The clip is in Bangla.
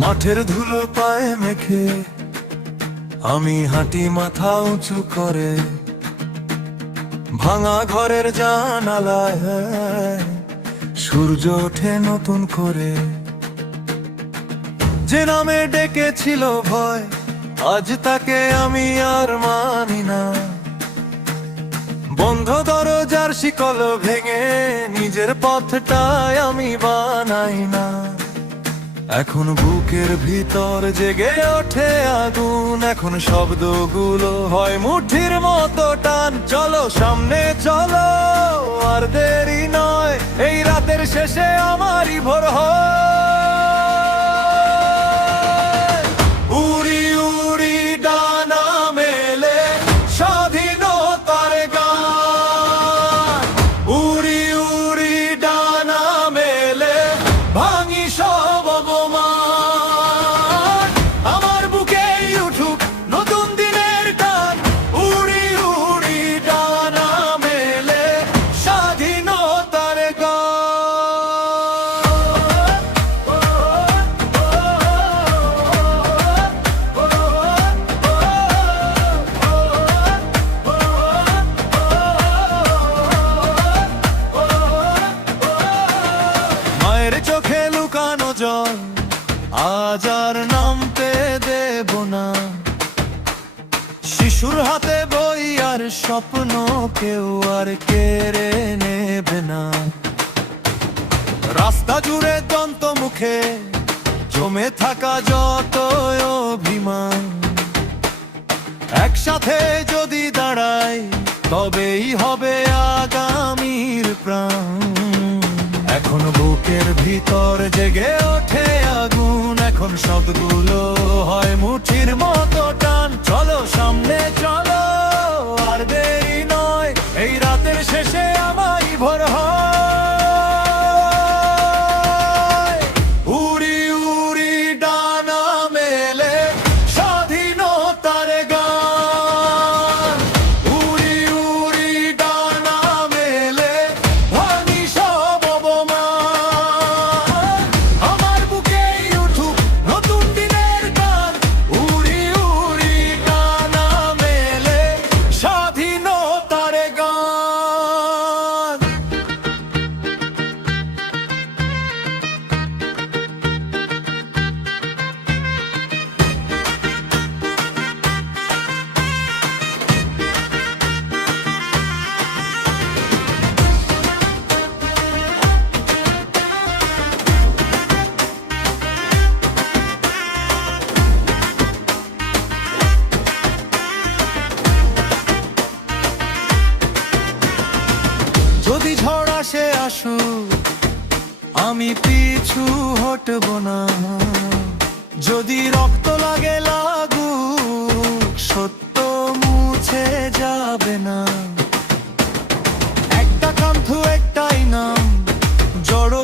মাঠের ধুলো পায়ে মেখে আমি হাঁটি মাথা উঁচু করে, ভাঙা ঘরের জানালায় সূর্য ওঠে নতুন করে। যে নামে ডেকেছিল ভয়, আজ তাকে আমি আর মানি না। বন্ধ দরজার শিকল ভেঙে নিজের পথটাই আমি বানাই না। এখন বুকের ভিতর জেগে ওঠে আগুন, এখন শব্দগুলো হয় মুঠির মতো টান। চলো সামনে চলো, আর দেরি নয়, এই রাতের শেষে আমারই ভোর হয়। উড়ি উড়ি ডানা মেলে স্বাধীনতার গান, উড়ি উড়ি ডানা মেলে ভাঙি সব অপমান। আমার বুকেই উঠুক নতুন দিনের টান, উড়ি উড়ি ডানা মেলে স্বাধীনতার গান। মায়ের চোখে লুকানো জল আজ আর নামতে দেব না। শিশুর হাতে বই আর স্বপ্ন কেউ আর কেড়ে নেবে না। রাস্তা জুড়ে দন্ত মুখে জমে থাকা যত অভিমান, একসাথে যদি দাঁড়াই তবেই হবে আগামীর প্রাণ। এখন বুকের ভিতর জেগে ওঠে আগুন, এখন শব্দগুলো হয় মুঠির মতো টান। চলো সামনে চলো, আর দেরি নয়, এই রাতের শেষে আমারই ভোর হয়। উড়ি উড়ি ডানা মেলে স্বাধীনতার গান, উড়ি উড়ি ডানা মেলে ভাঙি সব অপমান। আমার বুকেই উঠুক নতুন দিনের গান, উড়ি উড়ি ডানা মেলে স্বাধীনতার গান। যদি ঝড় আসে আসুক আমি পিছু হটব না। যদি রক্ত লাগে লাগুক সত্য মুছে যাবে না। একটা কান্থু একটাই নাম, জড়ো